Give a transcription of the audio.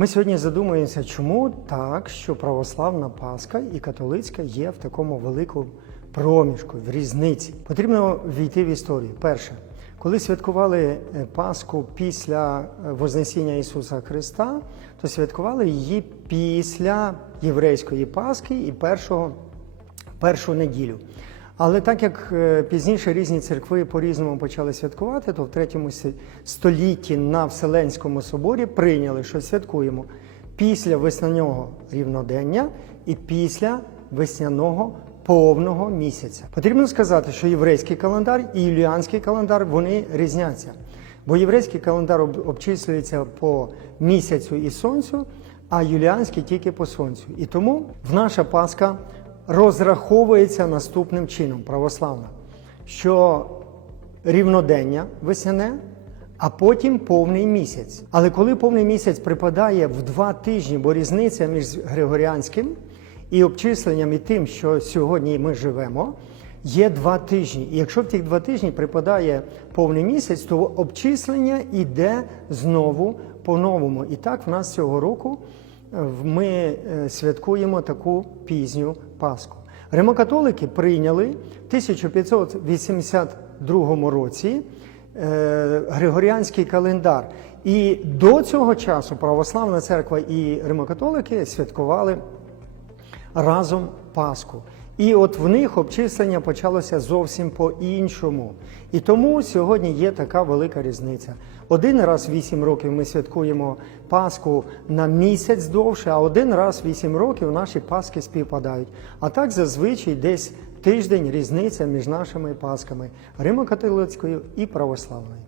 Ми сьогодні задумуємося, чому так, що православна Пасха і католицька є в такому великому проміжку, в різниці. Потрібно війти в історію. Перше, коли святкували е, Пасху після е, Вознесіння Ісуса Христа, то святкували її після єврейської Пасхи і першого, першу неділю. Але так як е, пізніше різні церкви по-різному почали святкувати, то в третьому столітті на Вселенському соборі прийняли, що святкуємо після весняного рівнодення і після весняного повного місяця. Потрібно сказати, що єврейський календар і юліанський календар вони різняться. Бо єврейський календар обчислюється по місяцю і сонцю, а юліанський тільки по сонцю. І тому в наша Пасха розраховується наступним чином православна, що рівнодення весняне, а потім повний місяць. Але коли повний місяць припадає в два тижні, бо різниця між Григоріанським і обчисленням і тим, що сьогодні ми живемо, є два тижні. І якщо в ті два тижні припадає повний місяць, то обчислення йде знову по-новому. І так в нас цього року. Е, ми е, святкуємо таку пізню Пасху. Римокатолики прийняли в 1582 році е, григоріанський календар. І до цього часу православна церква і римокатолики святкували разом Пасху. І от в них обчислення почалося зовсім по-іншому. І тому сьогодні є така велика різниця. Один раз вісім років ми святкуємо Пасху на місяць довше, а один раз вісім років наші Пасхи співпадають. А так зазвичай десь тиждень різниця між нашими Пасхами римокатолицькою і православною.